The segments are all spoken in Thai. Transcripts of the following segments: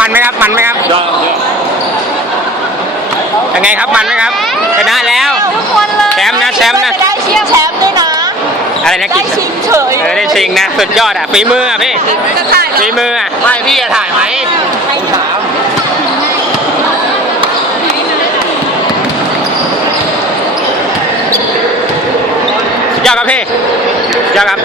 มันไหมครับมันไหมครับยอดยอดยังไงครับมันไหมครับชนะแล้วทุกคนเลยแชมป์นะแชมป์นะได้เชียร์แชมป์ด้วยนะ อะไรนะได้กิจชิงเฉยเออได้ชิงนะสุดยอดอะฝีมืออะพี่จะถ่ายฝีมืออะไม่พี่จะถ่ายไหมถามสุดยอดครับพี่สุดยอดครับ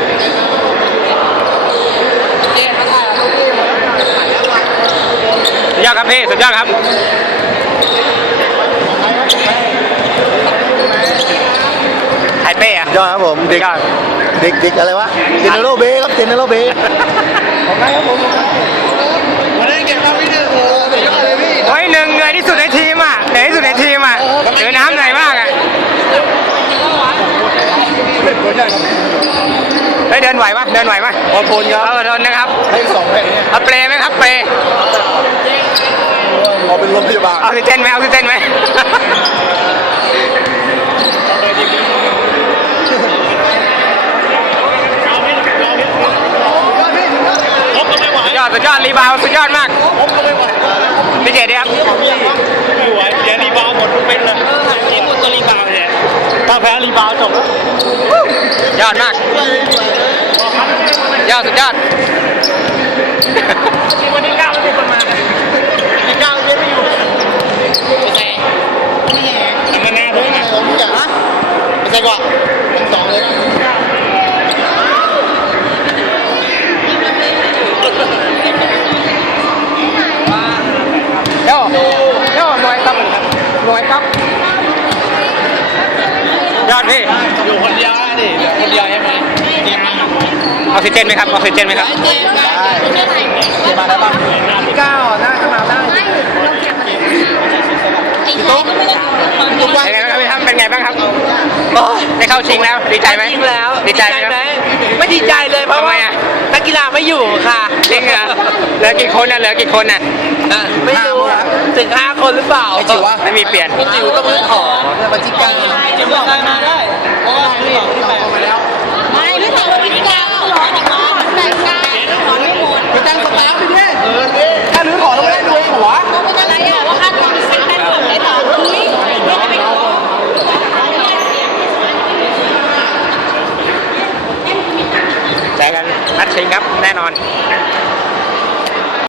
สุด ยอดครับพี่สุดยอดครับไทเป้อะยอดครับผมเด็กยอดเด็กเด็กอะไรวะเจเนโรเบครับเจเนโรเบของใครครับผมวันนี้เก็บความไม่ดื้อโอ้สุดยอดเลยพี่โอ้ยหนึ่งเหนื่อยที่สุดในทีมอะเหนื่อยที่สุดในทีมอะเจอน้ำเหนื่อยมากอะเฮ้ยเดินไหวปะเดินไหวปะขอบคุณครับเอาเดินนะครับให้สองแผ่นเนี่ยเอาเปรย์ไหมครับเปรย์ ขอเป็นโรงพยาบาลออกซิเจนไหมออกซิเจนไหม สุดยอดสุดยอดรีบาวด์สุดยอดมากพี่เจดีครับ ไม่ไหวเดี๋ยวรีบาวหมดทุกเม็ดเลยทีมหมดตัวรีบาวเนี่ยถ้าแพ้รีบาวจบแล้วยอดมาก ยอดสุดยอด วันที่เก้าไม่มีคนมาที่เก้าไม่ได้อยู่โอเคทำงานหน้าด้วยนะ ผมอยากนะ ไม่ใช่กว่าเป็นสองเลยโย่โย่หน่วยครับหน่วยครับยอดพี่อยู่คนเดียวนะดิเหลือคนเดียวใช่ไหมออกซิเจนไหมครับออกซิเจนไหมครับได้เจมาได้ปะเก้าน่าจะมาได้พี่ตุ๊กไม่ได้อยู่ในความ เป็นไงบ้างครับพี่ทำเป็นไงบ้างครับ ได้เข้าชิงแล้วดีใจไหมจริงแล้วดีใจไหมครับ ไม่ดีใจเลยเพราะทำไมว่าอะนักกีฬาไม่อยู่ค่ะจริงเหรอเหลือกี่คนน่ะเหลือกี่คนน่ะ ไม่รู้อะถึงห้าคนหรือเปล่าไอจิ๋ววะไม่มีเปลี่ยนพี่จิ๋วต้องเลือกขอเนี่ยวันที่เก้าจิ๋วบอกได้มาได้ นัดชิงครับแน่นอน